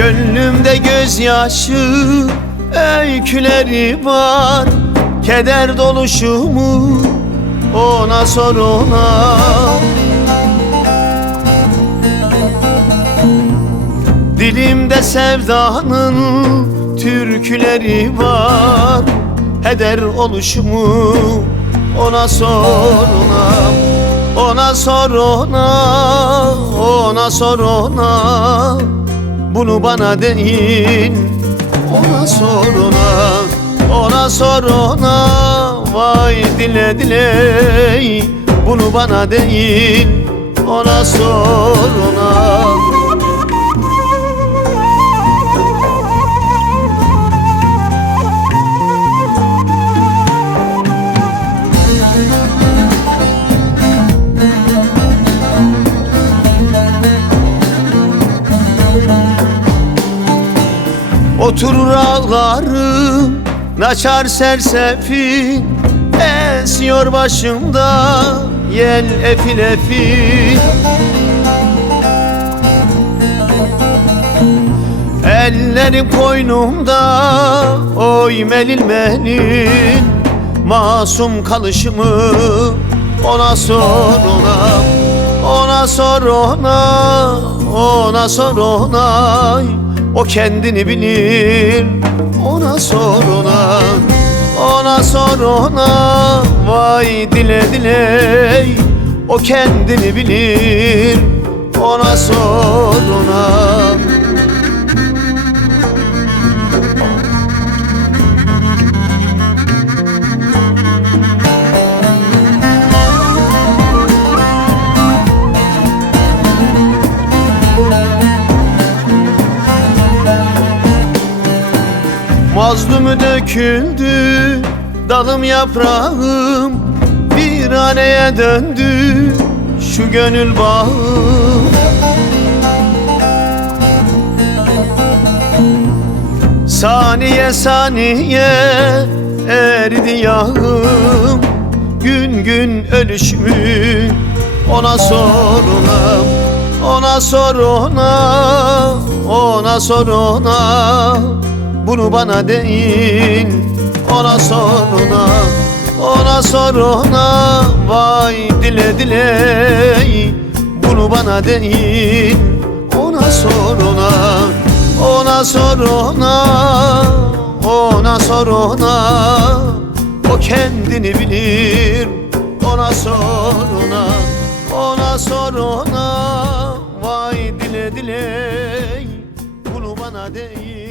Gönlümde gözyaşı öyküleri var. Keder doluşumu ona sor ona. Dilimde sevdanın türküleri var. Heder oluşumu ona sor ona. Ona sor ona, ona sor ona. Bunu bana değil, ona sor ona. Ona sor ona, vay dile dile. Bunu bana değil, ona sor ona. Oturur ağlarım, naçar sersefil. Esiyor başımda yel efil efil. Ellerim koynumda oy melil melil. Masum kalışımı ona sor ona. Ona sor ona, ona sor ona. O kendini bilir, ona sor ona. Ona sor ona, vay dile dile. O kendini bilir, ona sor ona. Mazlumu döküldü, dalım yaprağım. Bir haneye döndü şu gönül bağım. Saniye saniye eridi yağım. Gün gün ölüşümü ona sor ona. Ona sor ona, ona sor ona. Bunu bana değil, ona sor ona. Ona sor ona, vay dile dile. Bunu bana değil, ona sor ona. Ona sor ona, ona sor ona. O kendini bilir, ona sor ona. Ona sor ona, vay dile dile. Bunu bana değil.